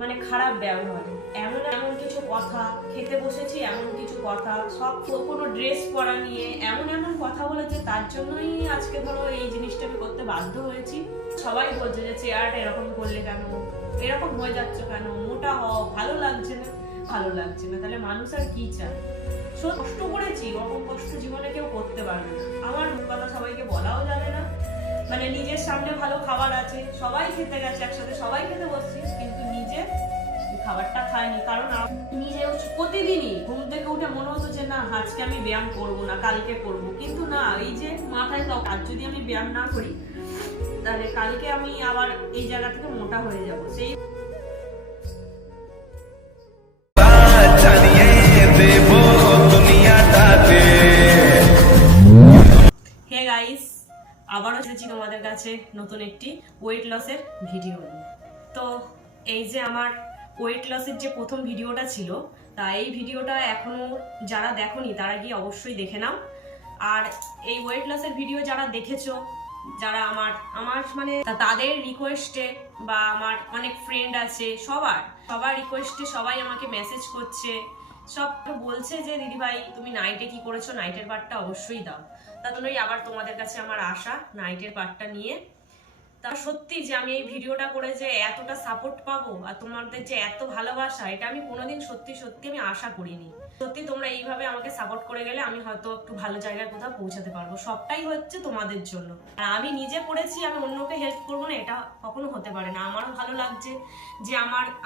মানে খারাপ ব্যবহার, এমন এমন কিছু কথা, খেতে বসেছি এমন কিছু কথা, সব কোনো ড্রেস পরা নিয়ে এমন এমন কথা বলেছে, তার জন্যই আজকে ধরো এই জিনিসটা আমি করতে বাধ্য হয়েছি। সবাই বলছে যে চেয়ারটা এরকম করলে কেন, এরকম হয়ে যাচ্ছ কেন, মোটা হও, ভালো লাগছে না। ভালো লাগছে না তাহলে মানুষ আর কি চায়? কষ্ট করেছি, ওরকম কষ্ট জীবনে কেউ করতে পারবে না। আমার কথা সবাইকে বলাও যাবে না, মানে নিজের সামনে ভালো খাবার আছে, সবাই খেতে গেছে একসাথে, সবাই খেতে বসছি, কিন্তু নিজে খাবারটা খাইনি। কারণ নিজে প্রতিদিনই ঘুম থেকে উঠে মনে হতো যে না আজকে আমি ব্যায়াম করবো না, কালকে করবো, কিন্তু না, এই যে মাথায় তো আজ যদি আমি ব্যায়াম না করি তাহলে কালকে আমি আবার এই জায়গা থেকে মোটা হয়ে যাবো। সেই হে গাইস, আবারও এসেছি তোমাদের কাছে নতুন একটি ওয়েট লসের ভিডিও নিয়ে। তো এই যে আমার ওয়েট লসের যে প্রথম ভিডিওটা ছিল, তা এই ভিডিওটা এখনো যারা দেখোনি তারা গিয়ে অবশ্যই দেখে নাও। আর এই ওয়েট লসের ভিডিও যারা দেখেছো, যারা আমার মানে তাদের রিকোয়েস্টে বা আমার অনেক ফ্রেন্ড আছে, সবার রিকোয়েস্টে সবাই আমাকে মেসেজ করছে, সব বলছে যে দিদিভাই তুমি নাইটে কি করেছো, নাইটের পার্টটা অবশ্যই দাও। তার জন্যই আবার তোমাদের কাছে আমার আশা নাইটের পার্টটা নিয়ে। তা সত্যি যে আমি এই ভিডিওটা করে যে এতটা সাপোর্ট পাবো আর তোমাদের যে এত ভালোবাসা, এটা আমি কোনোদিন সত্যি আমি আশা করিনি। সত্যি তোমরা এইভাবে আমাকে সাপোর্ট করে গেলে আমি হয়তো একটু ভালো জায়গায় কোথাও পৌঁছাতে পারবো। সবটাই হচ্ছে তোমাদের জন্য। আর আমি নিজে পড়েছি, আমি অন্যকে হেল্প করবো না, এটা কখনো হতে পারে না। আমারও ভালো লাগছে যে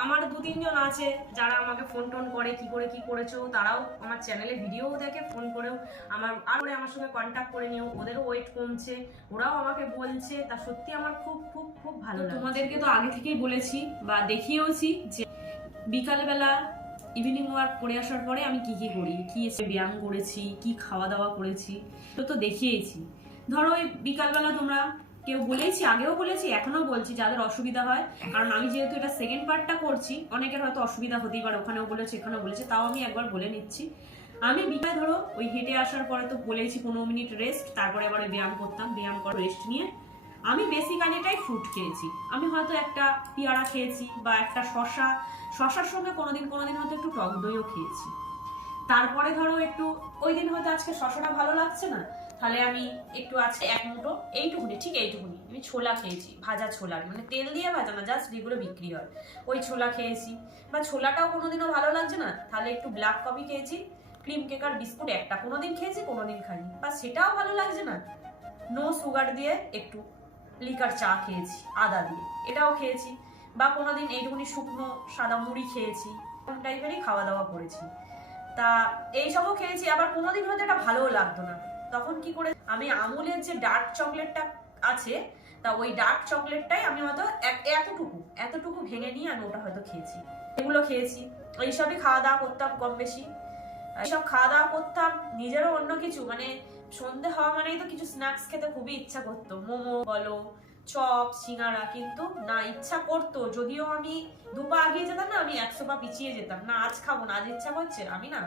আমার 2-3 জন আছে যারা আমাকে ফোন টোন করে, কি করেছো, তারাও আমার চ্যানেলে ভিডিও দেখে, ফোন করেও আমার সঙ্গে কন্ট্যাক্ট করে নিও, ওদেরও ওয়েট কমছে, ওরাও আমাকে বলছে। তা সত্যি আমার খুব ভালো লাগে। তোমাদেরকে তো আগে থেকেই বলেছি বা দেখিয়েওছি যে বিকালবেলা ইভিনিং ওয়ার্ক করে আসার পরে আমি কি করি, কি ব্যায়াম করেছি, কি খাওয়া দাওয়া করেছি, তো দেখিয়েছি। ধরো ওই বিকালবেলা তোমরা কেউ বলেছি, আগেও বলেছি, এখনো বলছি, যাদের অসুবিধা হয়, কারণ আমি যেহেতু এটা সেকেন্ড পার্টটা করছি, অনেকের হয়তো অসুবিধা হতেই পারে, ওখানেও বলেছে এখানেও বলেছে, তাও আমি একবার বলে নিচ্ছি। আমি বিকালে ধরো ওই হেঁটে আসার পরে তো বলেছি 15 মিনিট রেস্ট, তারপরে আবার ব্যায়াম করতাম, ব্যায়াম করে রেস্ট নিয়ে আমি বেসিক্যালি এটাই ফ্রুট খেয়েছি। আমি হয়তো একটা পেয়ারা খেয়েছি বা একটা শশার সঙ্গে কোনোদিন হয়তো একটু টক দইও খেয়েছি। তারপরে ধরো একটু ওই দিন হয়তো আজকে শশাটা ভালো লাগছে না, তাহলে আমি একটু আজকে এক মুঠো এইটুকুনি আমি ছোলা খেয়েছি, ভাজা ছোলা, মানে তেল দিয়ে ভাজা না, জাস্ট যেগুলো বিক্রি হয় ওই ছোলা খেয়েছি। বা ছোলাটাও কোনোদিনও ভালো লাগছে না, তাহলে একটু ব্ল্যাক কফি খেয়েছি, ক্রিম কেক আর বিস্কুট একটা কোনোদিন খেয়েছি, কোনোদিন খাইনি। বা সেটাও ভালো লাগছে না, নো সুগার দিয়ে একটু লিকার চা খেয়েছি আদা দিয়ে, এটাও খেয়েছি। বা কোনোদিন এইটুকুনি শুকনো সাদা মুড়ি খেয়েছি, কোন টাইপেরই খাওয়া দাওয়া করেছি। তা এইসবও খেয়েছি। আবার কোনোদিন হয়তো এটা ভালোও লাগতো না, তখন কি করে আমি আমুলের যে ডার্ক চকলেটটা আছে, তা ওই ডার্ক চকলেটটাই আমি হয়তো এতটুকু ভেঙে নিয়ে আমি ওটা হয়তো খেয়েছি, এগুলো খেয়েছি। এইসবই খাওয়া দাওয়া করতাম কম বেশি, এইসব খাওয়া দাওয়া করতাম। নিজেরও অন্য কিছু, মানে সন্ধে হওয়া মানেই তো কিছু স্ন্যাক্স খেতে খুবই ইচ্ছা করতো, মোমো বলো, চপ, সিঙ্গারা, কিন্তু না, ইচ্ছা করতো, যদিও আমি 2 পা এগিয়ে যেতাম না, আমি 100 পা পিছিয়ে যেতাম। না আজ খাবো না, আজ ইচ্ছা করছে, আমি না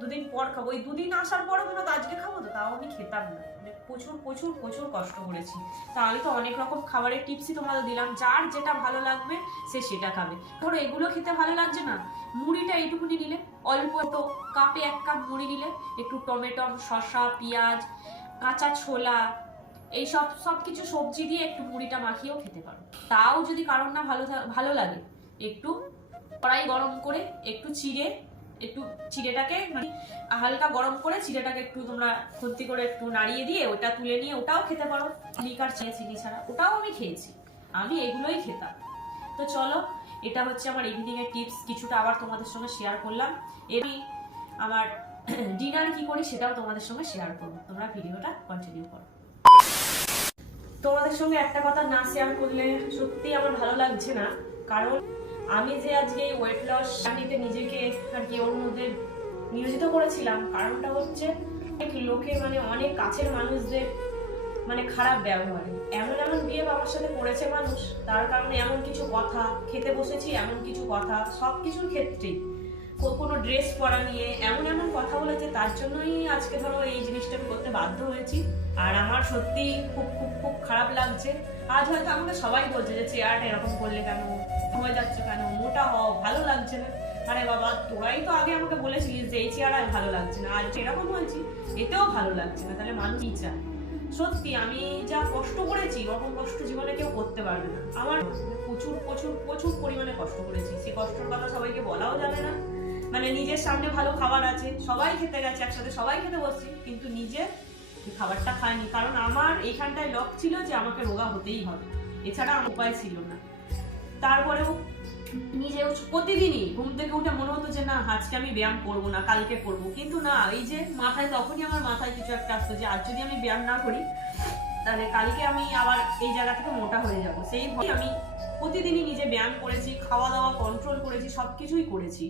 2 দিন পর খাবো। ওই 2 দিন আসার পরে মনে হতো আজকে খাবো, তো তাও আমি খেতাম না। মানে প্রচুর কষ্ট করেছি। তা আমি তো অনেক রকম খাবারের টিপসই তোমাদের দিলাম, যার যেটা ভালো লাগবে সে সেটা খাবে। ধরো এগুলো খেতে ভালো লাগছে না, মুড়িটা এইটুকুনি নিলে, অল্প তো কাপে 1 কাপ মুড়ি নিলে, একটু টমেটো, শসা, পেঁয়াজ, কাঁচা ছোলা, এই সবকিছু সবজি দিয়ে একটু মুড়িটা মাখিয়েও খেতে পারো। তাও যদি কারণ না ভালো লাগে, একটু কড়াই গরম করে একটু চিড়েটাকে হালকা গরম করে চিড়েটাকে একটু তোমরা খুন্তি করে একটু নাড়িয়ে দিয়ে ওটা তুলে নিয়ে ওটাও খেতে পারো, লিকার চিনি ছাড়া, ওটাও আমি খেয়েছি। আমি এগুলোই খেতাম। তো চলো, এটা হচ্ছে আমার ইভিনিং এর টিপস, কিছুটা আবার তোমাদের সঙ্গে শেয়ার করলাম। আমি আমার ডিনার কি করি সেটাও তোমাদের সঙ্গে শেয়ার করবো, তোমরা ভিডিওটা কন্টিনিউ করো। তোমাদের সঙ্গে একটা কথা না শেয়ার করলে সত্যি আমার ভালো লাগছে না, কারণ আমি যে আজকে এই ওয়েট লস জার্নিতে নিজেকে আর কি ওর মধ্যে নিয়োজিত করেছিলাম, কারণটা হচ্ছে অনেক লোকে, মানে অনেক কাছের মানুষদের মানে খারাপ ব্যবহার, এমন বিয়ে আমার সাথে করেছে মানুষ, তার কারণে এমন কিছু কথা, খেতে বসেছি এমন কিছু কথা, সবকিছুর ক্ষেত্রেই কোনো ড্রেস পরা নিয়ে এমন কথা বলেছে, তার জন্যই আজকে ধরো এই জিনিসটা আমি করতে বাধ্য হয়েছি। আর আমার সত্যি খুব খারাপ লাগছে। আজ হয়তো আমাকে সবাই বলছে যে চেয়ারটা এরকম করলে কেন, হয়ে যাচ্ছে কেন, মোটা হও, ভালো লাগছে না। আরে বাবা, তোরাই তো আগে আমাকে বলেছিলিস যে এই চেয়ার আর ভালো লাগছে না, আজ এরকম বলছি এতেও ভালো লাগছে না, তাহলে মানুষ কি চায়? সত্যি আমি যা কষ্ট করেছি ওরকম কষ্ট জীবনে কেউ করতে পারবে না। আমার প্রচুর প্রচুর প্রচুর পরিমাণে কষ্ট করেছি, সেই কষ্টের কথা সবাইকে বলাও যাবে না। মানে নিজের সামনে ভালো খাবার আছে, সবাই খেতে গেছে, একসাথে সবাই খেতে বসছি, কিন্তু নিজে খাবারটা খাইনি, কারণ আমার এইখানটায় লক ছিল যে আমাকে রোগা হতেই হবে, এছাড়া আমার উপায় ছিল না। তারপরেও নিজে প্রতিদিনই ঘুম থেকে উঠে মনে হতো যে না আজকে আমি ব্যায়াম করবো না, কালকে করবো, কিন্তু না, এই যে মাথায় তখনই আমার মাথায় কিছু একটা আসতো যে আজ যদি আমি ব্যায়াম না করি তাহলে কালকে আমি আবার এই জায়গা থেকে মোটা হয়ে যাব। সেই ভয়ে আমি প্রতিদিনই নিজে ব্যায়াম করেছি, খাওয়া দাওয়া কন্ট্রোল করেছি, সবকিছুই করেছি।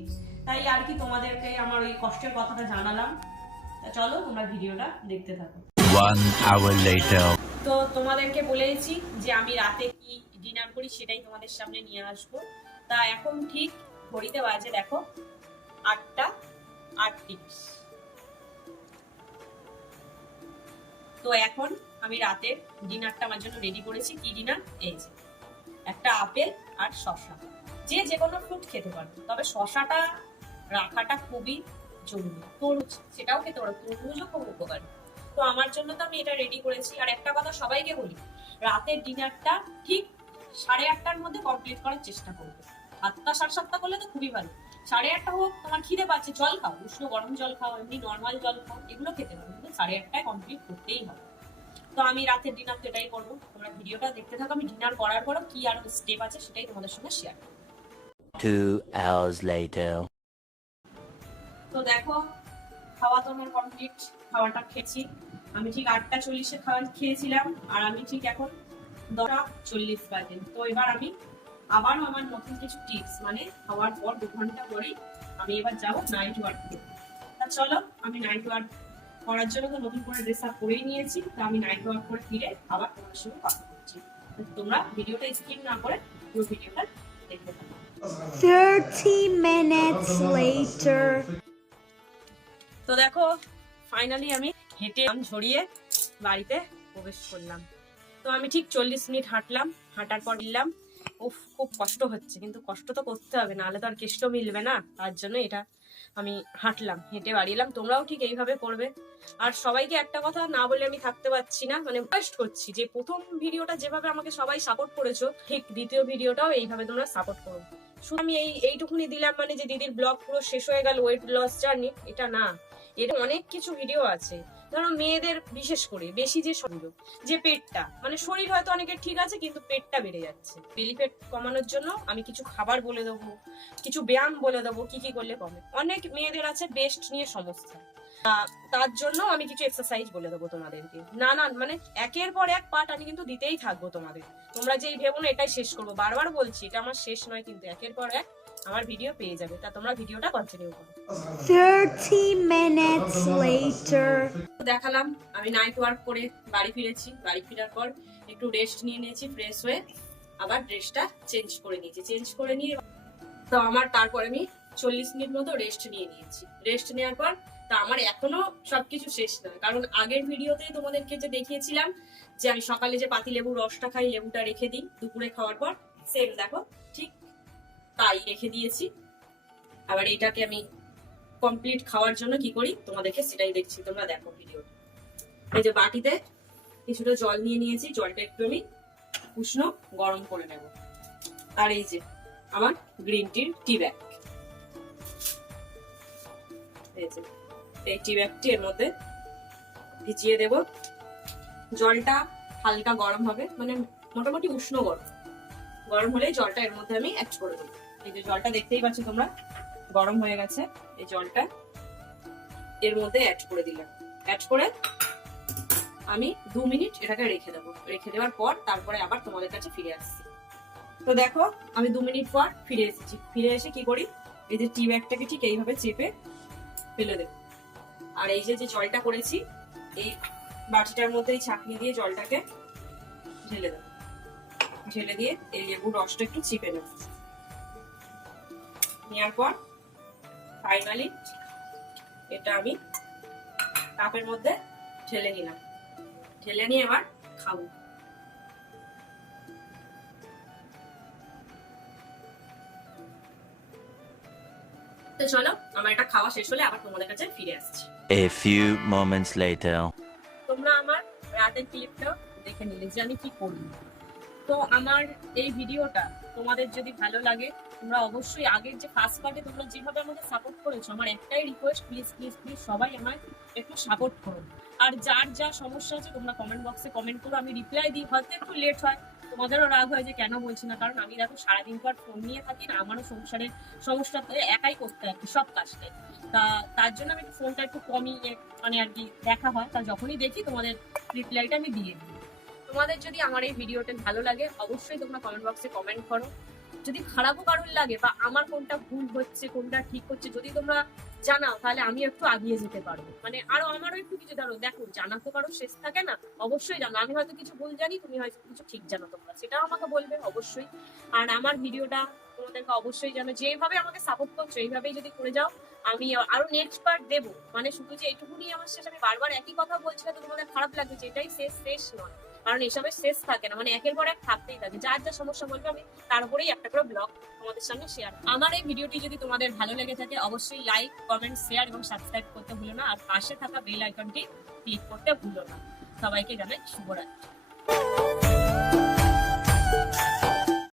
তাই আর কি তোমাদেরকে আমার ওই কষ্টের কথাটা জানালাম। চলো তোমরা ভিডিওটা দেখতে থাকো। 1 hour later. তো তোমাদেরকে বলেছি যে আমি রাতে কি ডিনার করি সেটাই তোমাদের সামনে নিয়ে আসবো। তা এখন ঠিক ঘড়িতে বাজে দেখো 8:08। তো এখন আমি রাতের ডিনারটা আমার জন্য রেডি করেছি। কি ডিনার? এই যে একটা আপেল আর শসা, যে কোনো ফ্রুট খেতে পারো, তবে শসাটা রাখাটা খুবই জরুরি। তরমুজ সেটাও খেতে পারো, তরমুজও খুব উপকারী। তো আমার জন্য তো আমি এটা রেডি করেছি। আর একটা কথা সবাইকে বলি, রাতের ডিনারটা ঠিক 8:30টার মধ্যে কমপ্লিট করার চেষ্টা করবে। 8টা 7:30 করলে তো খুবই ভালো। 8:30 হোক, তোমার খিদে পাচ্ছে, জল খাও, উষ্ণ গরম জল খাও, এমনি নর্মাল জল খাও, এগুলো খেতে পারো, কিন্তু 8:30টায় কমপ্লিট করতেই হবে। তো আমি রাতের ডিনার তো এটাই করবো। তোমরা ভিডিওটা দেখতে থাকো, আমি ডিনার করার পরও কি আর স্টেপ আছে সেটাই তোমাদের সঙ্গে শেয়ার করবো। 2 hours later. তো দেখো খাওয়া তো আমার কমপ্লিট, খাওয়াটা খেয়েছি। আমি ঠিক 8:40-এ খাওয়া খেয়েছিলাম, আর আমি ঠিক এখন 10:40 বাজে। তো এবার আমি আবারও আমার নতুন কিছু টিপস, মানে খাওয়ার পর 2 ঘন্টা পরেই আমি এবার যাবো নাইট ওয়ার্ক করতে। তা চলো, আমি নাইট ওয়ার্ক করার জন্য তো নতুন করে ড্রেস আপ করেই নিয়েছি। তো আমি নাইট ওয়ার্ক করে ফিরে আবার তোমার সঙ্গে কথা বলছি। তোমরা ভিডিওটা স্কিপ না করে পুরো ভিডিওটা দেখতে থাকো। 30 minutes later. তো দেখো ফাইনালি আমি হেঁটে ঝরিয়ে বাড়িতে প্রবেশ করলাম। তো আমি ঠিক 40 মিনিট হাঁটলাম, হাঁটার পর এলাম। উফ, খুব কষ্ট হচ্ছে, কিন্তু কষ্ট তো করতে হবে, নাহলে তো আর কেষ্ট মিলবে না। তার জন্য এটা আমি হাঁটলাম, হেঁটে বাড়ি এলাম। তোমরাও ঠিক এইভাবে করবে। আর সবাইকে একটা কথা না বলে আমি থাকতে পারছি না, মানে রিকোয়েস্ট করছি যে প্রথম ভিডিওটা যেভাবে আমাকে সবাই সাপোর্ট করেছো, ঠিক দ্বিতীয় ভিডিওটাও এইভাবে তোমরা সাপোর্ট করো। শুধু আমি এইটুকুনি দিলাম মানে যে দিদির ব্লগ পুরো শেষ হয়ে গেল, ওয়েট লস জার্নি, এটা না। এর অনেক কিছু ভিডিও আছে। ধরো মেয়েদের বিশেষ করে বেশি যে শরীর, যে পেটটা, মানে শরীর হয়তো অনেকের ঠিক আছে কিন্তু পেটটা বেড়ে যাচ্ছে, বেলি পেট কমানোর জন্য আমি কিছু খাবার বলে দেবো, কিছু ব্যায়াম বলে দেবো কি কি করলে কমে। অনেক মেয়েদের আছে ব্রেস্ট নিয়ে সমস্যা, তার জন্য আমি কিছু এক্সারসাইজ বলে দেবো তোমাদেরকে। না মানে একের পর এক পার্ট আমি কিন্তু দিতেই থাকবো তোমাদের। তোমরা যেই ভেবো না এটাই শেষ করবো, বারবার বলছি এটা আমার শেষ নয়, কিন্তু একের পর এক আমার ভিডিও পেয়ে যাবে। তা তোমরা ভিডিওটা কন্টিনিউ করো। 30 minutes later. দেখালাম আমি নাইট ওয়ার্ক করে বাড়ি ফিরেছি। বাড়ি ফেরার পর একটু রেস্ট নিয়ে নিয়েছি, ফ্রেশ হয়ে আবার ড্রেসটা চেঞ্জ করে নিয়েছি। চেঞ্জ করে নিয়ে তো আমার তারপরে আমি 40 মিনিট মতো রেস্ট নিয়ে নিয়েছি। রেস্ট নেওয়ার পর তা আমার এখনো সবকিছু শেষ নয়, কারণ আগের ভিডিওতেই তোমাদেরকে যে দেখিয়েছিলাম যে আমি সকালে যে পাতি লেবুর রসটা খাই, লেবুটা রেখে দিই দুপুরে খাওয়ার পর, সেম দেখো ঠিক তাই রেখে দিয়েছি। আবার এটাকে আমি কমপ্লিট খাওয়ার জন্য কি করি তোমাদেরকে সেটাই দেখছি, তোমরা দেখো ভিডিও। এই যে বাটিতে কিছুটা জল নিয়ে নিয়েছি, জলটা একটু আমি উষ্ণ গরম করে নেব। আর এই যে আমার গ্রিন টির টি ব্যাগ, এই টি ব্যাগটি এর মধ্যে ভিজিয়ে দেব। জলটা হালকা গরম হবে, মানে মোটামুটি উষ্ণ গরম হলেই জলটা এর মধ্যে আমি অ্যাড করে দেবো। এই যে জলটা দেখতেই পাচ্ছ তোমরা গরম হয়ে গেছে, এই জলটা এর মধ্যে অ্যাড করে দিলাম। অ্যাড করে আমি 2 মিনিট এটাকে রেখে দেবো। রেখে দেওয়ার পর তারপরে আবার তোমাদের কাছে ফিরে আসছি। তো দেখো আমি 2 মিনিট পর ফিরে এসেছি। ফিরে এসে কি করি, এই যে টি ব্যাগটাকে ঠিক এইভাবে চেপে ফেলে দেবো। আর এই যে জলটা করেছি এই বাটিটার মধ্যে এই ছাঁকনি দিয়ে জলটাকে ঢেলে দেবো। ঢেলে দিয়ে এই লেবুর রসটা একটু চিপে নেব। নেওয়ার পর ফাইনালি এটা আমি কাপের মধ্যে ঢেলে নিলাম। ঢেলে নিয়ে এবার খাবো। তো চলো আমার এটা খাওয়া শেষ হলে আবার তোমাদের কাছে ফিরে আসছি। A few moments later. তোমরা আমার রাতের ক্লিপটা দেখে নিলে যে আমি কি করি। তো আমার এই ভিডিওটা তোমাদের যদি ভালো লাগে, তোমরা অবশ্যই আগের যে ফার্স্ট পার্টে তোমরা যেভাবে আমাকে সাপোর্ট করেছো, আমার একটাই রিকোয়েস্ট, প্লিজ প্লিজ প্লিজ সবাই আমায় একটু সাপোর্ট করো। আর যার যা সমস্যা আছে তোমরা কমেন্ট বক্সে কমেন্ট করো, আমি রিপ্লাই দিই। হয়তো একটু লেট হয়, তোমাদেরও রাগ হয় যে কেন বলছি না, কারণ আমি দেখো সারাদিন পর ফোন নিয়ে থাকি না, আমারও সংসারের সমস্যা একাই করতে থাকি সব কাজটাই। তার জন্য আমি ফোনটা একটু কমই মানে আর কি দেখা হয়। তা যখনই দেখি তোমাদের রিপ্লাইটা আমি দিয়ে দিই। তোমাদের যদি আমার এই ভিডিওটা ভালো লাগে অবশ্যই তোমরা কমেন্ট বক্সে কমেন্ট করো। যদি খারাপও কারোর লাগে বা আমার কোনটা ভুল হচ্ছে কোনটা ঠিক হচ্ছে যদি তোমরা জানাও, তাহলে আমি একটু আগিয়ে যেতে পারবো। মানে আরো আমারও একটু কিছু ধরো, দেখো জানা তো কারো শেষ থাকে না, অবশ্যই জানো। আমি হয়তো কিছু ভুল জানি, তুমি হয়তো কিছু ঠিক জানো, তোমরা সেটাও আমাকে বলবে অবশ্যই। আর আমার ভিডিওটা তোমাদেরকে অবশ্যই জানো, যেভাবে আমাকে সাপোর্ট করছো এইভাবেই যদি করে যাও, আমি আরো নেক্সট পার্ট দেবো। মানে শুধু যে এইটুকুনি আমার শেষ, আমি বারবার একই কথা বলছি না তো তোমাদের খারাপ লাগবে যে এটাই শেষ, শেষ নয়। কারণ এসবের শেষ থাকে না, মানে একের পর এক থাকতেই থাকে। যার যা সমস্যা বলবে আমি তার উপরেই একটা করে ব্লগ তোমাদের সঙ্গে শেয়ার। আমার এই ভিডিওটি যদি তোমাদের ভালো লেগে থাকে অবশ্যই লাইক, কমেন্ট, শেয়ার এবং সাবস্ক্রাইব করতে ভুলো না। আর পাশে থাকা বেল আইকনটি ক্লিক করতে ভুলো না। সবাইকে জানাই শুভরাত্রি।